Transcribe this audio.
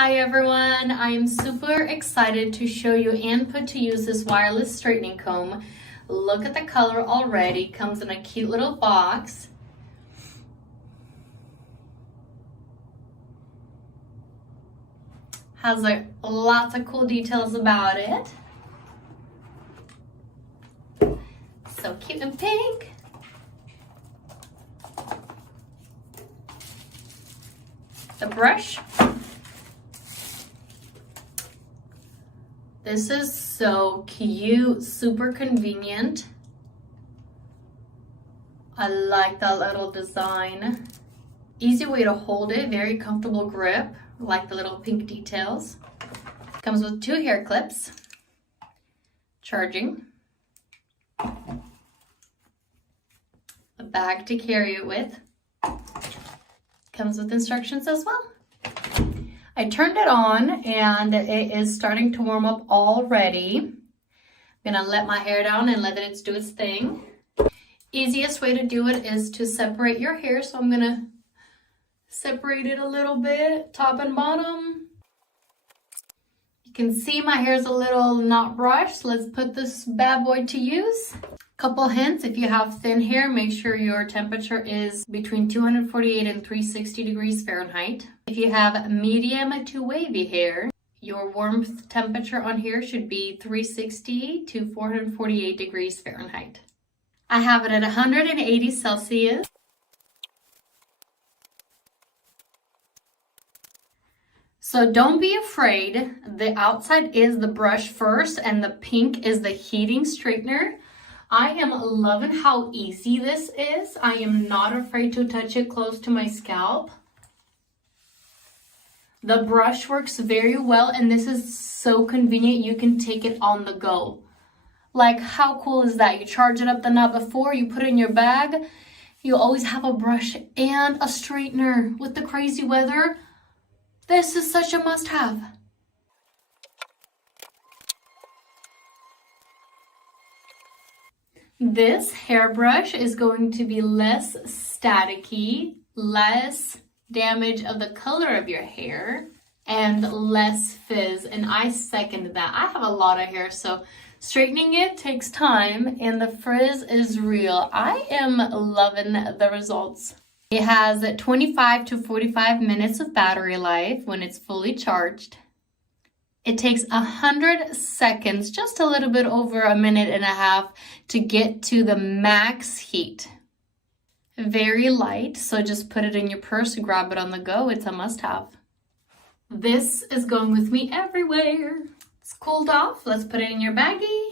Hi everyone, I am super excited to show you and put to use this wireless straightening comb. Look at the color already, comes in a cute little box. Has lots of cool details about it. So cute and pink. The brush. This is so cute, super convenient. I like that little design. Easy way to hold it, very comfortable grip. I like the little pink details. Comes with 2 hair clips, charging, a bag to carry it with. Comes with instructions as well. I turned it on and it is starting to warm up already. I'm gonna let my hair down and let it do its thing. Easiest way to do it is to separate your hair. So I'm gonna separate it a little bit, top and bottom. You can see my hair is a little not brushed. Let's put this bad boy to use. Couple hints, if you have thin hair, make sure your temperature is between 248 and 360 degrees Fahrenheit. If you have medium to wavy hair, your warmth temperature on here should be 360 to 448 degrees Fahrenheit. I have it at 180 Celsius. So don't be afraid. The outside is the brush first and the pink is the heating straightener. I am loving how easy this is. I am not afraid to touch it close to my scalp. The brush works very well and this is so convenient. You can take it on the go. Like, how cool is that? You charge it up the night before, you put it in your bag. You always have a brush and a straightener. With the crazy weather, this is such a must-have. This hairbrush is going to be less staticky, less damage of the color of your hair, and less fizz, and I second that. I have a lot of hair, so straightening it takes time, and the frizz is real. I am loving the results. It has 25 to 45 minutes of battery life when it's fully charged. It takes 100 seconds, just a little bit over a minute and a half, to get to the max heat. Very light, so just put it in your purse, grab it on the go. It's a must-have. This is going with me everywhere. It's cooled off. Let's put it in your baggie.